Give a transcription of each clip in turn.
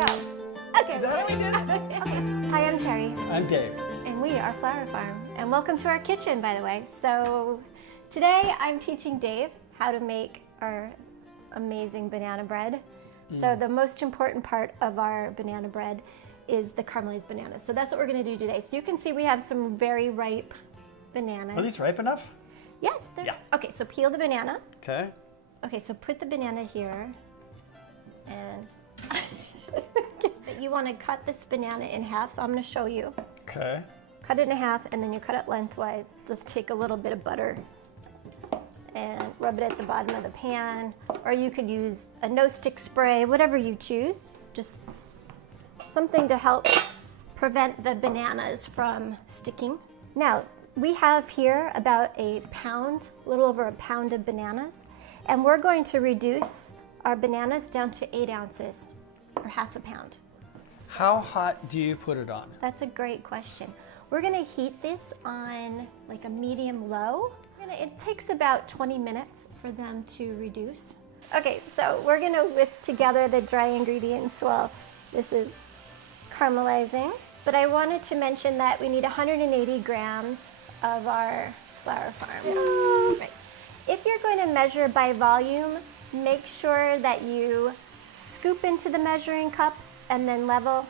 go. Okay. Is that how we did it? Okay. Hi, I'm Teri. I'm Dave. And we are Flower Farm. And welcome to our kitchen, by the way. So today I'm teaching Dave how to make our amazing banana bread. So the most important part of our banana bread is the caramelized bananas. So that's what we're going to do today. So you can see we have some very ripe bananas. Are these ripe enough? Yes. Yeah. Okay, so peel the banana. Okay. Okay, so put the banana here. And you want to cut this banana in half, so I'm going to show you. Okay. Cut it in half, and then you cut it lengthwise. Just take a little bit of butter and rub it at the bottom of the pan, or you could use a no-stick spray, whatever you choose. Just something to help prevent the bananas from sticking. Now, we have here about a little over a pound of bananas, and we're going to reduce our bananas down to 8 ounces, or half a pound. How hot do you put it on? That's a great question. We're gonna heat this on like a medium low. It takes about 20 minutes for them to reduce. Okay, so we're gonna whisk together the dry ingredients while this is caramelizing. But I wanted to mention that we need 180 grams of our Flower Farm. Right. If you're going to measure by volume, make sure that you scoop into the measuring cup and then level,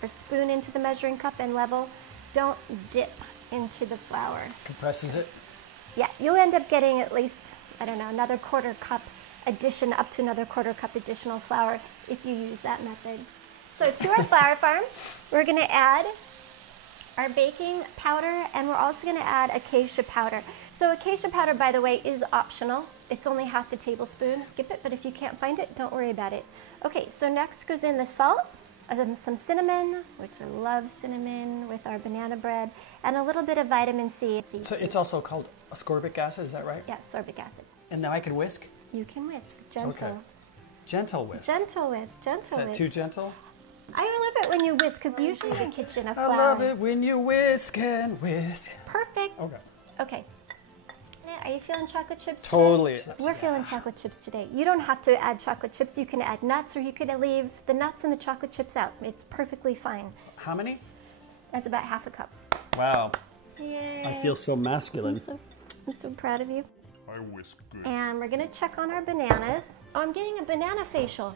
or spoon into the measuring cup and level. Don't dip into the flour. Compresses it? Yeah, you'll end up getting at least, I don't know, another quarter cup addition, up to another quarter cup additional flour if you use that method. So to our Flower Farm, we're gonna add our baking powder, and we're also gonna add acacia powder. So acacia powder, by the way, is optional. It's only half a tablespoon. Skip it, but if you can't find it, don't worry about it. Okay, so next goes in the salt, some cinnamon, which I love cinnamon with our banana bread, and a little bit of vitamin C. So it's also called ascorbic acid, is that right? Yes, ascorbic acid. And now I can whisk? You can whisk, gentle. Okay. Gentle whisk. Gentle whisk, gentle whisk. Is that too gentle? I love it when you whisk, because usually in the kitchen a flour. I love it when you whisk and whisk. Perfect. Okay. Okay. Are you feeling chocolate chips today? Totally. We're feeling chocolate chips today. You don't have to add chocolate chips. You can add nuts, or you could leave the nuts and the chocolate chips out. It's perfectly fine. How many? That's about half a cup. Wow. Yay. I feel so masculine. I'm so proud of you. I whisk good. And we're gonna check on our bananas. Oh, I'm getting a banana facial.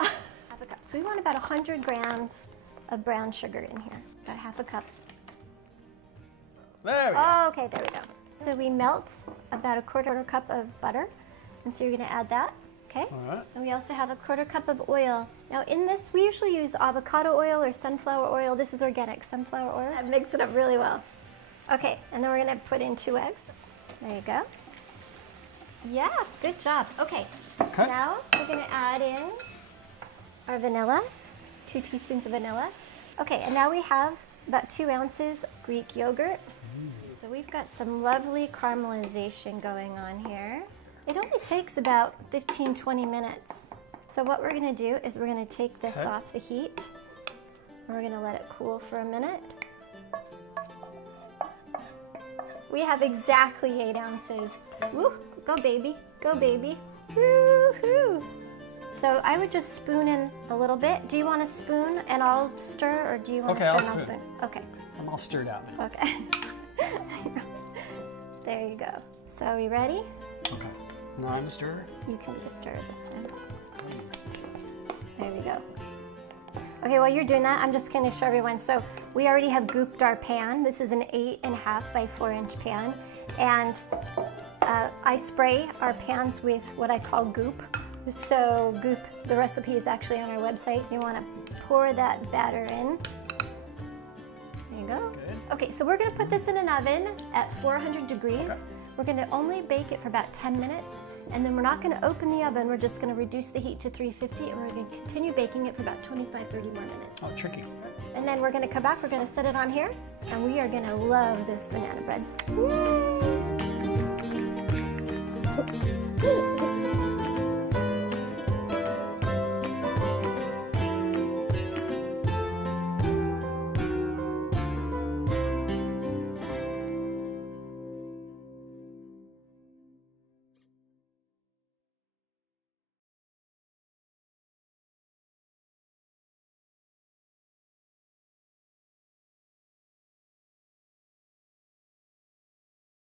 Half a cup. So we want about 100 grams of brown sugar in here. About half a cup. There we go. Okay, there we go. So we melt about a quarter cup of butter. And so you're gonna add that, okay? All right. And we also have a quarter cup of oil. Now in this, we usually use avocado oil or sunflower oil. This is organic sunflower oil. That makes it up really well. Okay, and then we're gonna put in 2 eggs. There you go. Yeah, good job. Okay, now we're gonna add in our vanilla, 2 teaspoons of vanilla. Okay, and now we have about 2 ounces Greek yogurt. So we've got some lovely caramelization going on here. It only takes about 15-20 minutes. So what we're gonna do is we're gonna take this off the heat. And we're gonna let it cool for a minute. We have exactly 8 ounces. Woo, go baby, go baby. Woo-hoo. So I would just spoon in a little bit. Do you want a spoon and I'll stir, or do you want to stir and I'll spoon? Okay. I'm all stirred out now. Okay. There you go. So are we ready? Okay. Now I'm a stirrer? You can be a stirrer this time. There we go. Okay, while you're doing that, I'm just going to show everyone. So we already have gooped our pan. This is an 8.5 by 4-inch pan. And I spray our pans with what I call goop. So goop, the recipe is actually on our website. You want to pour that batter in. There you go. Good. Okay, so we're going to put this in an oven at 400 degrees. Okay. We're going to only bake it for about 10 minutes. And then we're not going to open the oven. We're just going to reduce the heat to 350, and we're going to continue baking it for about 25-30 more minutes. Oh, tricky. And then we're going to come back. We're going to set it on here, and we are going to love this banana bread. Yay!